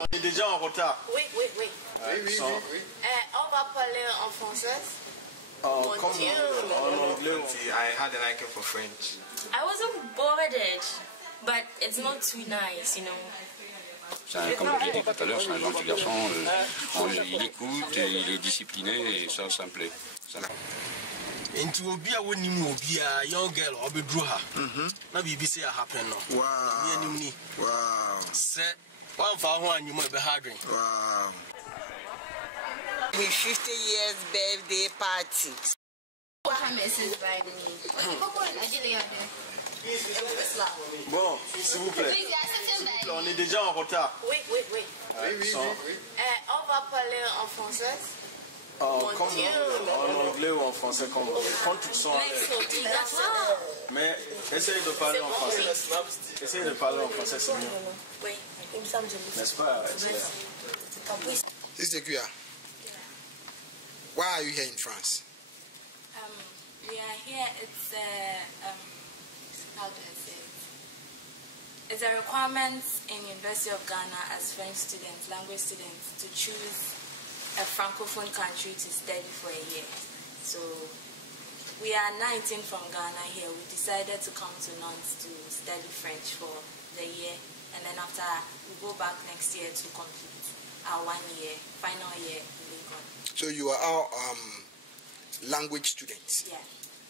On est déjà en retard. Oui. On va parler en français. Oh, comme en anglais. I had a liking for French. I wasn't bothered, but it's not too nice, you know. Comme je l'ai dit tout à l'heure, c'est un gentil garçon. Il écoute, et il est discipliné et ça me plaît. Into Obia when you be a young girl or be drew her. Now BBC happen no. Wow. Say one for one you might be harding. Wow. With 50 years birthday party. What time is it by me? Bon, s'il vous plaît. On est déjà en retard. Oui. On va parler en français. Oh, comme en anglais ou en français, comme tout ça. Mais essaye de parler en français. Essaye de parler en français, c'est mieux. Oui. N'est-ce pas? Sister Kuya, why are you here in France? We are here, it's how do I say it? It's a requirement in University of Ghana as French students, language students, to choose a francophone country to study for a year. So we are 19 from Ghana here. We decided to come to Nantes to study French for the year, and then after we go back next year to complete our 1 year, final year in Lincoln. So you are our language students? Yeah.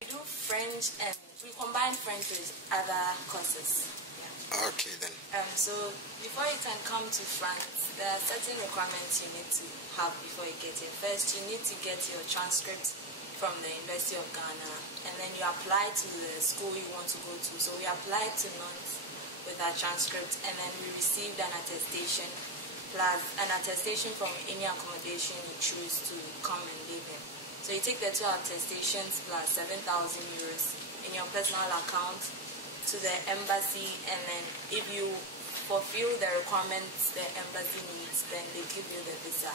We do French and we combine French with other courses. Yeah. Okay then. So before you can come to France, there are certain requirements you need to have before you get here. First, you need to get your transcript from the University of Ghana, and then you apply to the school you want to go to. So we applied to Nantes with our transcript, and then we received an attestation, plus an attestation from any accommodation you choose to come and live in. So you take the 2 attestations plus 7,000 euros in your personal account to the embassy, and then if you fulfill the requirements the embassy needs, then they give you the visa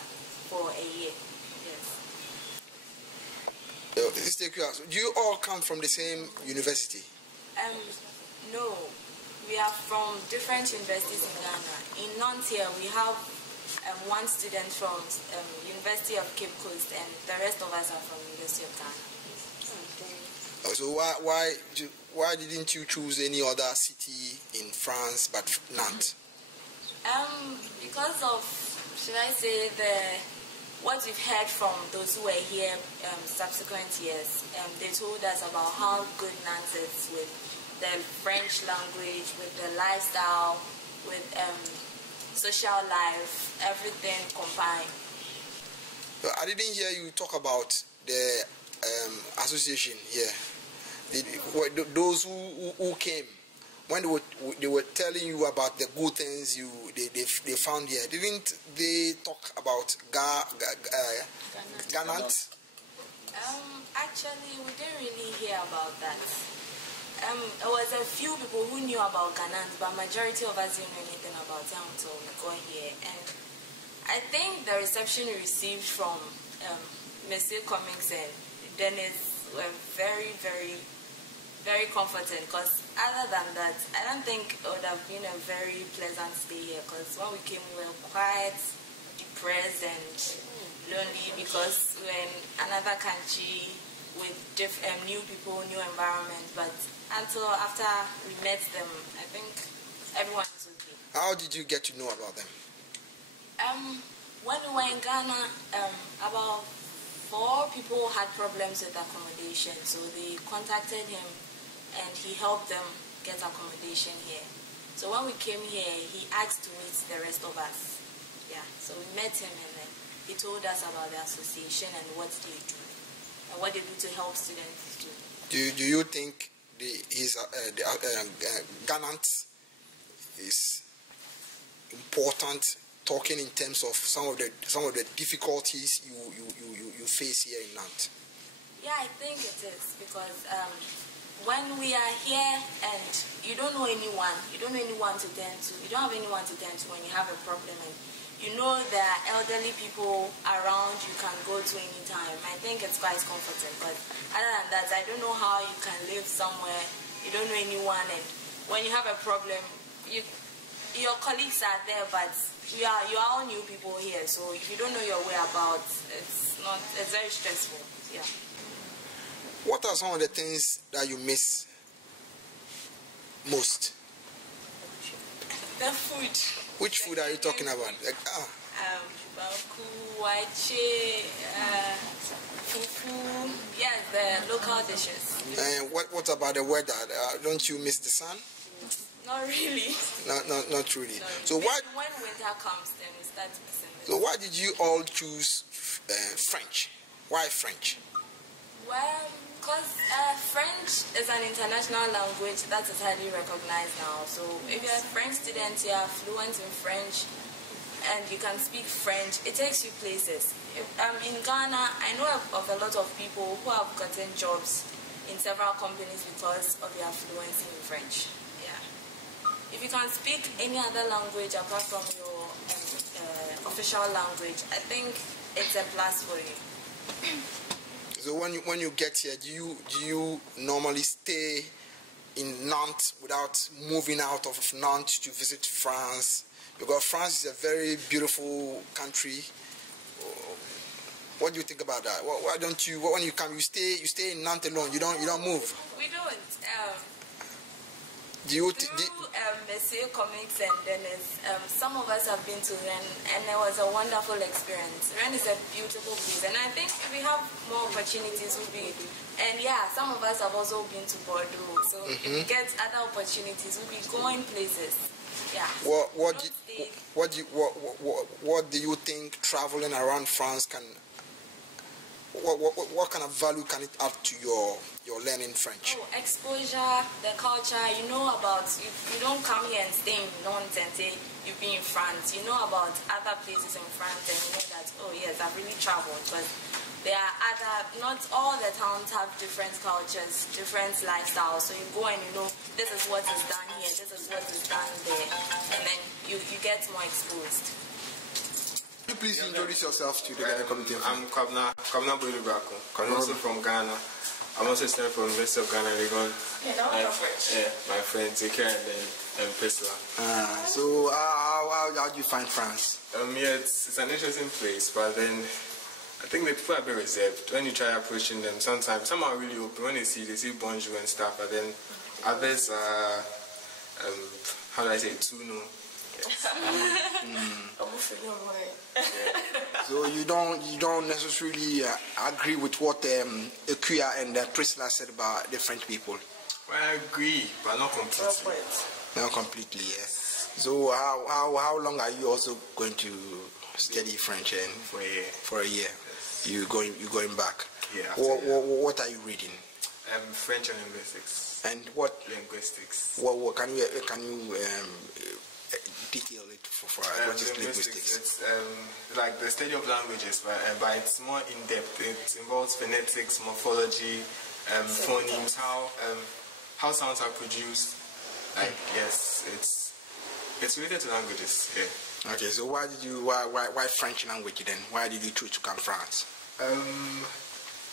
for a year. Yes. Do you all come from the same university? No. We are from different universities in Ghana. In Nantes here, we have one student from University of Cape Coast, and the rest of us are from University of Ghana. So why didn't you choose any other city in France but Nantes? Because of, should I say, what we've heard from those who were here subsequent years. They told us about how good Nantes is with the French language, with the lifestyle, with social life, everything combined. I didn't hear you talk about the association here. Those who came, when they were telling you about the good things they found here, didn't they talk about Ghanaians? Actually, we didn't really hear about that. There was a few people who knew about Ghanaians, but majority of us didn't know anything about them until we got here. And I think the reception we received from Monsieur Comics and Dennis were very, very, very comforting, because other than that, I don't think it would have been a very pleasant stay here, because when we came we were quite depressed and lonely, because we're in another country with different new people, new environment. But until after we met them, I think everyone is okay. How did you get to know about them? When we were in Ghana, about 4 people had problems with accommodation, so they contacted him and he helped them get accommodation here. So when we came here, he asked to meet the rest of us. Yeah, so we met him, and then he told us about the association and what they do and what they do to help students too. Do you think Ghanaians is important, talking in terms of some of the difficulties you face here in Nantes? Yeah, I think it is, because when we are here and you don't know anyone, you don't have anyone to turn to when you have a problem, and you know there are elderly people around you can go to any time. I think it's quite comforting, but other than that, I don't know how you can live somewhere you don't know anyone, and when you have a problem, you your colleagues are there, but you are all new people here. So if you don't know your way about, it's very stressful. Yeah. What are some of the things that you miss most? The food. Which food are you talking about? Like, Baku, wache, fufu. Yes, the local dishes. And what about the weather? Don't you miss the sun? Not really. Not really. Not So really. why? When winter comes, then we start missing it. So why did you all choose French? Why French? Well, because French is an international language that is highly recognized now. So if you're a French student, you are fluent in French, and you can speak French, it takes you places. In Ghana, I know of a lot of people who have gotten jobs in several companies because of their fluency in French. Yeah. If you can speak any other language apart from your official language, I think it's a plus for you. So when you get here, do you normally stay in Nantes without moving out of Nantes to visit France? Because France is a very beautiful country. What do you think about that? Why don't you? When you come, you stay in Nantes alone. You don't move. We don't. Monsieur Comics and Dennis, some of us have been to Rennes, and it was a wonderful experience. Rennes is a beautiful place, and I think if we have more opportunities, we'll be. And yeah, some of us have also been to Bordeaux, so if we get other opportunities, we'll be going places. Yeah. What do you think traveling around France can? What kind of value can it add to your learning French? Oh, exposure, the culture. You know about. You don't come here and stay in Nantes and say you've been in France. You know about other places in France, and you know that, oh yes, I've really traveled. But there are not all the towns have different cultures, different lifestyles. So you go and you know this is what is done here, this is what is done there, and then you get more exposed. Could you please introduce yourself to the Ghana community? I'm Kwabna Boylubaku. I'm also from Ghana. I'm also studying from University of Ghana, Legon. My friends, Zeke and Pesla. So how do you find France? Yeah, it's an interesting place, but then I think the people are very reserved. When you try approaching them, sometimes some are really open. When they say bonjour and stuff, but then others are, how do I say, too no. So you don't necessarily agree with what Akuya and Priscilla said about the French people? Well, I agree, but not completely. Not completely, yes. So how long are you also going to study French? And for a year. Yes. You going back? Yeah. What are you reading? French and linguistics. And what linguistics? What can you detail it for us? What is linguistics? It's like the study of languages, but it's more in depth. It involves phonetics, morphology, phonemes, how sounds are produced. Like yes, it's related to languages. Yeah. Okay, so why French language then? Why did you choose to come to France?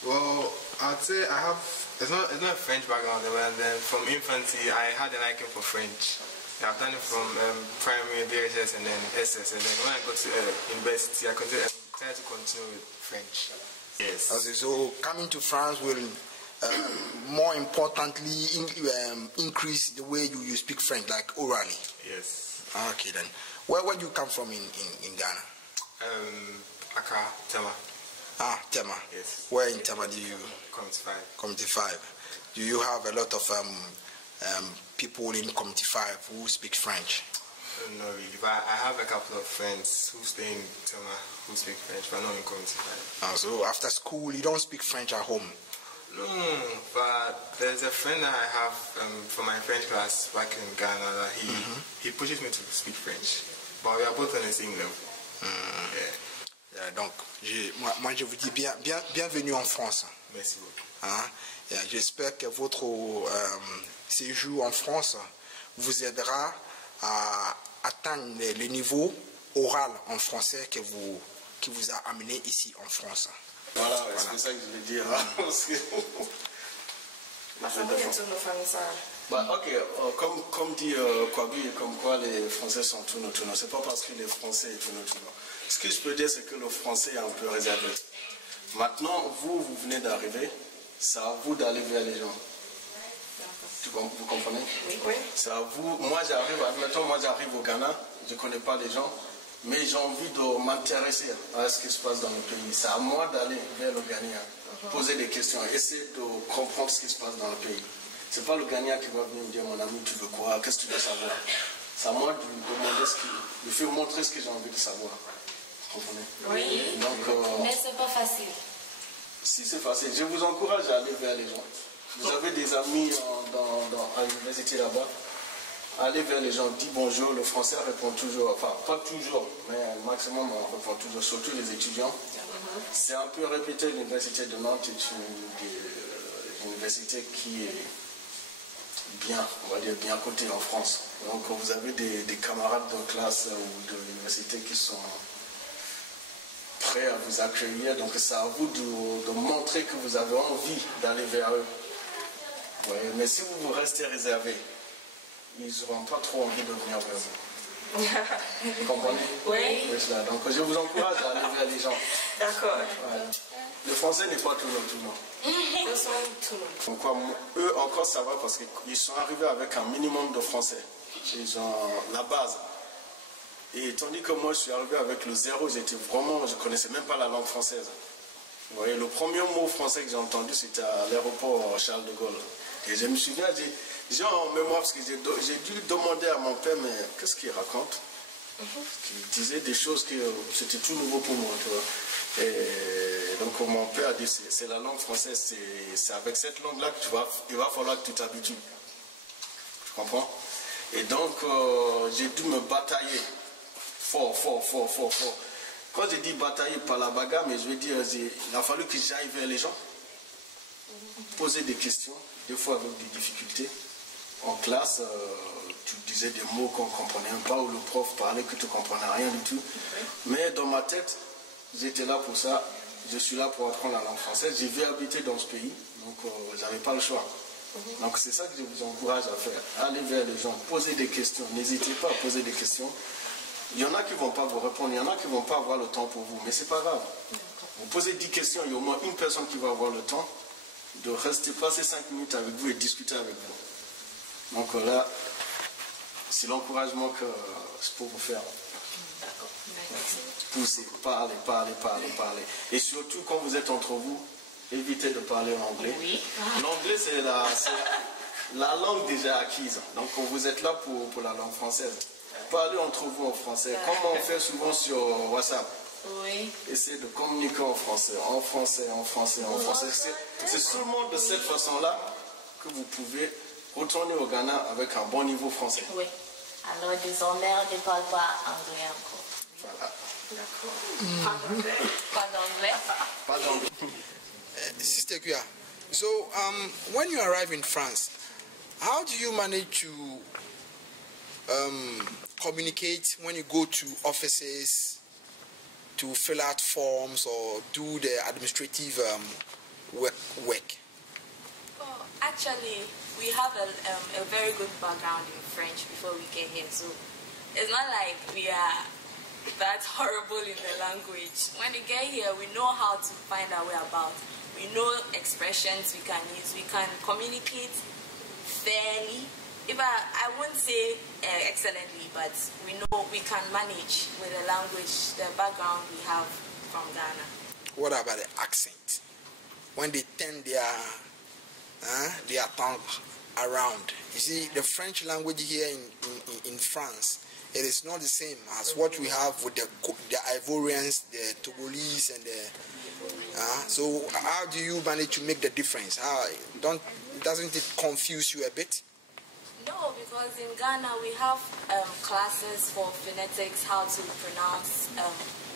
Well, I'd say I have. It's not a French background, and then from infancy I had a liking for French. I've done it from primary, DHS, and then SS, and then when I got to university, I tried to continue with French. Yes. Okay, so coming to France will more importantly increase the way you speak French, like orally. Yes. Okay then. Where do you come from in Ghana? Accra, Tema. Tema. Yes. Where in Tema do you? Community 5. Do you have a lot of people in Community 5 who speak French? Not really, but I have a couple of friends who stay in Tema who speak French, but not in Community 5. So after school, you don't speak French at home? No, but there's a friend that I have from my French class back in Ghana that he pushes me to speak French, but we are both on the same level. Donc, moi je vous dis bienvenue en France. Merci beaucoup. J'espère que votre séjour en France vous aidera à atteindre le niveau oral en français qui vous a amené ici en France. Voilà. C'est ça que je voulais dire. Bah, ok, comme dit Kwabi, comme quoi les Français sont tout nous. C'est pas parce que les Français sont tout nous. Ce que je peux dire, c'est que le français est un peu réservé. Maintenant, vous venez d'arriver, c'est à vous d'aller vers les gens. Vous comprenez? Oui. C'est à vous. Moi, j'arrive au Ghana, je ne connais pas les gens, mais j'ai envie de m'intéresser à ce qui se passe dans le pays. C'est à moi d'aller vers le Ghanéen, poser des questions, essayer de comprendre ce qui se passe dans le pays. C'est pas le Ghanéen qui va venir me dire, mon ami, tu veux quoi? Qu'est-ce que tu veux savoir? C'est à moi de lui demander de faire montrer ce que j'ai envie de savoir. Vous comprenez? Oui. Donc, mais c'est pas facile. Si, c'est facile. Je vous encourage à aller vers les gens. Vous avez des amis à l'université là-bas. Allez vers les gens, dis bonjour. Le français répond toujours, enfin, pas toujours, mais maximum on répond toujours, surtout les étudiants. C'est un peu répété, l'université de Nantes est une université qui est bien, on va dire bien cotée en France. Donc vous avez des camarades de classe ou de l'université qui sont prêts à vous accueillir. Donc c'est à vous de montrer que vous avez envie d'aller vers eux. Ouais, mais si vous restez réservé, ils n'auront pas trop envie de venir vers vous. Vous comprenez? Oui. Donc je vous encourage à aller vers les gens. D'accord. Ouais. Le français n'est pas tout le monde. Donc, eux encore ça va parce qu'ils sont arrivés avec un minimum de français. Ils ont la base. Et tandis que moi je suis arrivé avec le zéro, je ne connaissais même pas la langue française. Vous voyez, le premier mot français que j'ai entendu c'était à l'aéroport Charles de Gaulle. Et je me souviens, j'ai en mémoire parce que j'ai dû demander à mon père, mais qu'est-ce qu'il raconte? Il disait des choses que c'était tout nouveau pour moi, tu vois. Et donc mon père a dit, c'est la langue française, c'est avec cette langue-là il va falloir que tu t'habitues. Tu comprends? Et donc j'ai dû me batailler fort. Quand j'ai dit batailler par la bagarre, mais je veux dire, il a fallu que j'aille vers les gens, poser des questions, des fois avec des difficultés. En classe, tu disais des mots qu'on ne comprenait pas, ou le prof parlait que tu ne comprenais rien du tout. Mais dans ma tête, j'étais là pour ça. Je suis là pour apprendre la langue française. Je vais habiter dans ce pays, donc je n'avais pas le choix. Donc c'est ça que je vous encourage à faire. Allez vers les gens, posez des questions. N'hésitez pas à poser des questions. Il y en a qui ne vont pas vous répondre, il y en a qui ne vont pas avoir le temps pour vous, mais ce n'est pas grave. Vous posez 10 questions, il y a au moins une personne qui va avoir le temps de rester passer 5 minutes avec vous et discuter avec vous. Donc là, c'est l'encouragement que je peux vous faire. Poussez, parlez. Et surtout, quand vous êtes entre vous, évitez de parler en anglais. L'anglais, c'est la langue déjà acquise. Donc vous êtes là pour la langue française. Parlez entre vous en français, comme on fait souvent sur WhatsApp. Oui. Essayez de communiquer en français. C'est seulement de cette façon-là que vous pouvez retourner au Ghana avec un bon niveau français. Oui. Alors désormais, on ne parle pas anglais encore. Voilà. D'accord. Pas d'anglais. Sister Kuya, so when you arrive in France, how do you manage to communicate when you go to offices to fill out forms or do the administrative work? Oh, actually, we have a very good background in French before we get here, so it's not like we are that horrible in the language. When we get here, we know how to find our way about. We know expressions we can use. We can communicate fairly. I won't say excellently, but we know we can manage with the language, the background we have from Ghana. What about the accent? When they turn their tongue around. You see, the French language here in France, it is not the same as what we have with the Ivorians, the Togolese, and the. So how do you manage to make the difference? Doesn't it confuse you a bit? No, because in Ghana we have classes for phonetics, how to pronounce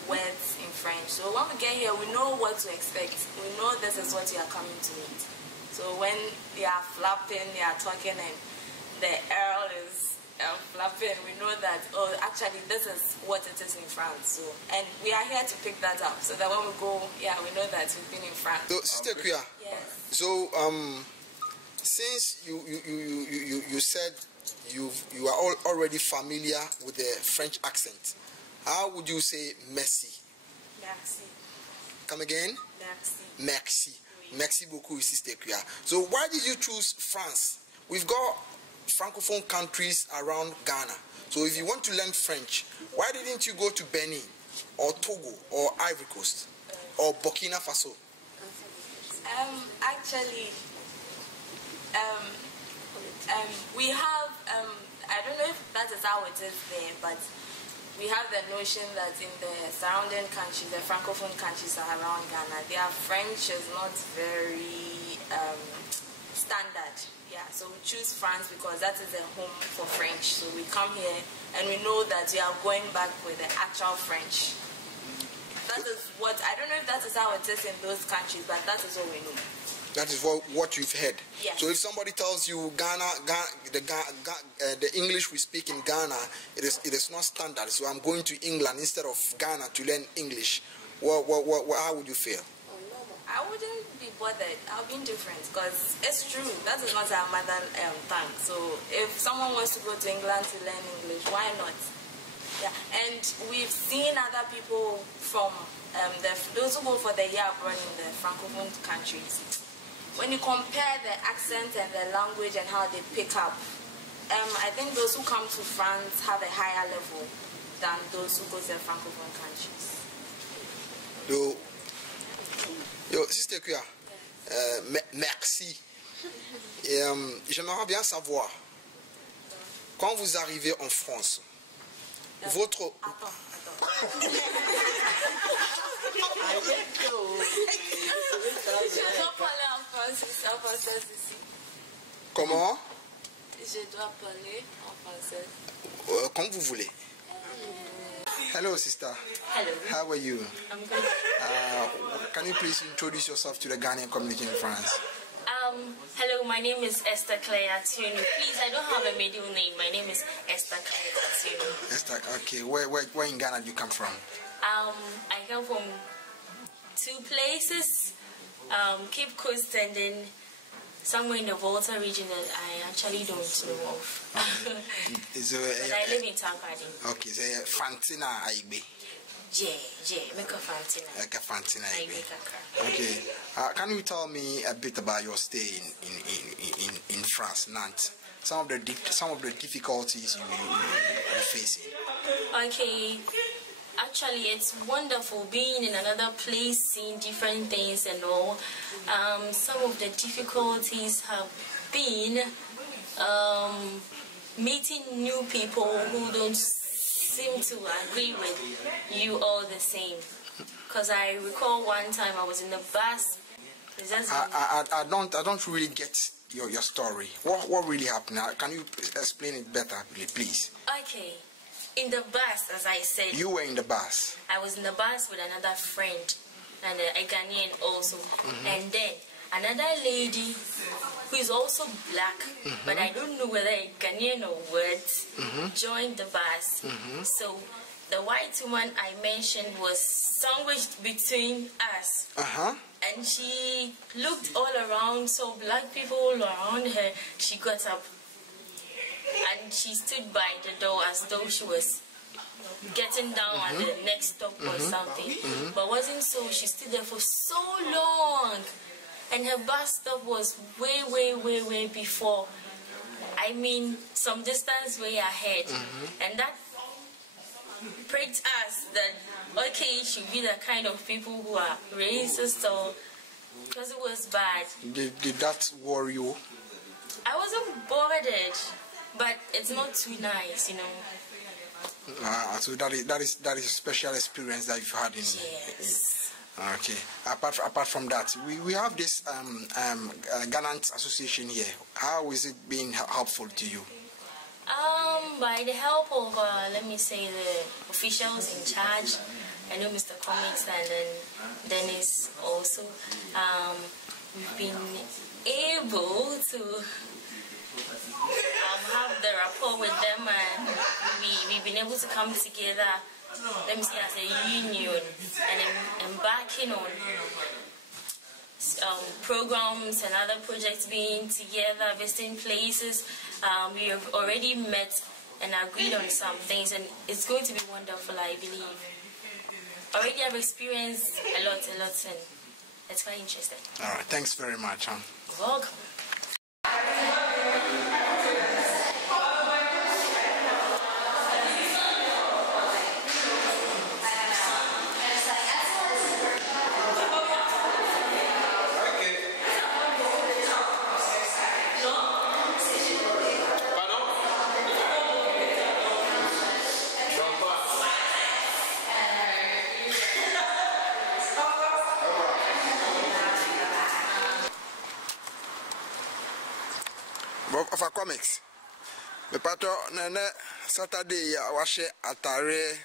words in French. So when we get here, we know what to expect. We know this is what you are coming to meet. So when they are flapping, they are talking, and the L is flapping, we know that, oh, actually this is what it is in France. So, and we are here to pick that up, so that when we go, yeah, we know that we've been in France. So, Sister Kuya, yes. So since you said you are already familiar with the French accent, how would you say merci? Merci. Come again? Merci. Merci. Merci beaucoup, Sister Kuya. So why did you choose France? We've got francophone countries around Ghana. So if you want to learn French, why didn't you go to Benin or Togo or Ivory Coast or Burkina Faso? Actually, we have, I don't know if that is how it is there, but we have the notion that in the surrounding countries, the francophone countries around Ghana, their French is not very standard. Yeah, so we choose France because that is a home for French. So we come here and we know that we are going back with the actual French. That is what, I don't know if that is how it is in those countries, but that is what we know. That is what you've heard. Yes. So if somebody tells you the English we speak in Ghana, it is not standard. So I'm going to England instead of Ghana to learn English. How would you feel? I wouldn't be bothered. I'll be indifferent because it's true. That is not our mother tongue. So if someone wants to go to England to learn English, why not? Yeah. And we've seen other people from those who go for the year abroad in the francophone countries. When you compare the accent and the language and how they pick up, I think those who come to France have a higher level than those who go to the francophone countries. Yo, Sister Kuya, merci. J'aimerais bien savoir, quand vous arrivez en France, votre... Attends. Je dois parler en français ici. Comment? Je dois parler en français. Comme vous voulez. Hello, sister. Hello. How are you? I'm good. Can you please introduce yourself to the Ghanaian community in France? Hello, my name is Esther Claire Ationu. Please, I don't have a middle name. My name is Esther Claire Ationu. Esther, okay. Where in Ghana do you come from? I come from two places, Cape Coast and then somewhere in the Volta region that I actually don't know of. Okay. But I live in Tampadi. Okay, so Fantina Aibe. Make a Fantina. Like a Fantina I Aibe. make a car. Okay. Can you tell me a bit about your stay in France, Nantes? Some of the difficulties you're facing. Okay. Actually, it's wonderful being in another place, seeing different things and all. Some of the difficulties have been meeting new people who don't seem to agree with you all the same. Because I recall one time I was in the bus. I don't really get your story. What really happened? Can you explain it better, please? Okay. In the bus, as I said. You were in the bus. I was in the bus with another friend and a Ghanaian also. And then another lady who is also black, but I don't know whether a Ghanaian or what, joined the bus. So the white woman I mentioned was sandwiched between us. And she looked all around, so black people all around her. She got up and she stood by the door as though she was getting down at the next stop or something. But wasn't so. She stood there for so long. And her bus stop was way before. I mean, some distance way ahead. And that pricked us that, okay, it should be the kind of people who are racist or... Because it was bad. Did that worry you? I wasn't bothered. But it's not too nice, you know. So that is a special experience that you've had in. Yes. Okay. Apart from that, we have this Ghanaian association here. How is it being helpful to you? By the help of let me say the officials in charge. I know Mr. Comics and then Dennis also. We've been able to have the rapport with them, and we've been able to come together, let me say, as a union and embarking on programs and other projects being together, visiting places. We have already met and agreed on some things, and it's going to be wonderful, I believe. Already I've experienced a lot, and it's quite interesting. All right, thanks very much. You're welcome. Of a comics. The pattern Saturday I was atare.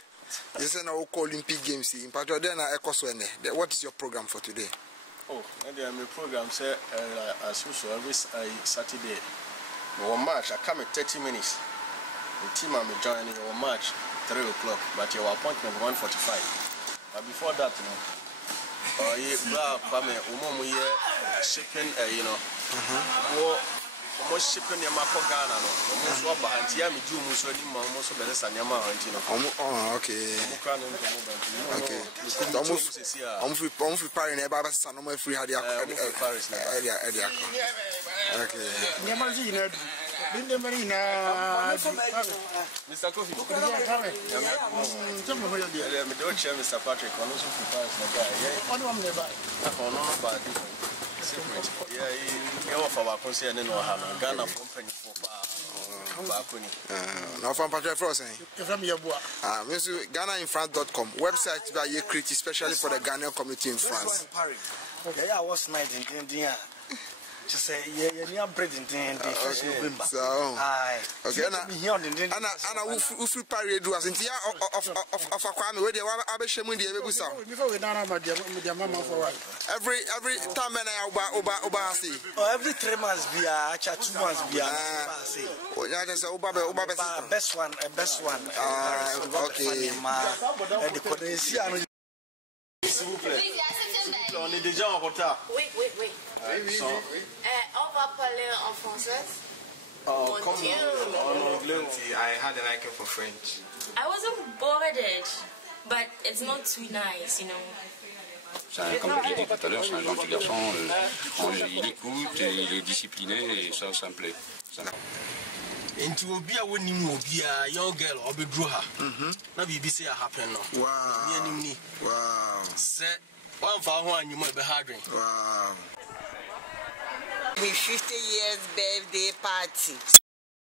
This is now Olympic Games. In pattern then I what is your program for today? Oh, and my program say as usual every Saturday. Our match I come at 30 minutes. The team I'm joining your match 3 o'clock, but your appointment 1:45. But before that, shipping, almost shipping your Mako Ghana. Almost what by Antia, me do most of them, almost better than Yama. Okay. Okay. Almost preparing a Baba Sanoma free area. Okay. Mr. Coffee, Mr. Patrick, yeah, for our concern in Ghana from Penny for now from Patrick Frost. GhanaInFrance.com website that you create especially for the Ghanaian community in France. Okay, I was 19 to say, yeah, bread in the first November. So, okay, and we parade was in the of a crime where they were Abeshamundi. Before we done about your mama for every time I Obasi. Every 3 months be a 2 months be a best one, a best one. Okay. On est déjà en retard. Oui. On va parler en français. Comme en anglais. I had a liking for French. I wasn't bothered, but it's not too nice, you know. Comme je l'ai dit tout à l'heure, c'est un gentil garçon. Il écoute, il est discipliné et ça me plaît. Into Obia when you be a young girl or be draw her. Now be say happen no. Wow. Say one for one you might be harding. Wow. My 50 years birthday party.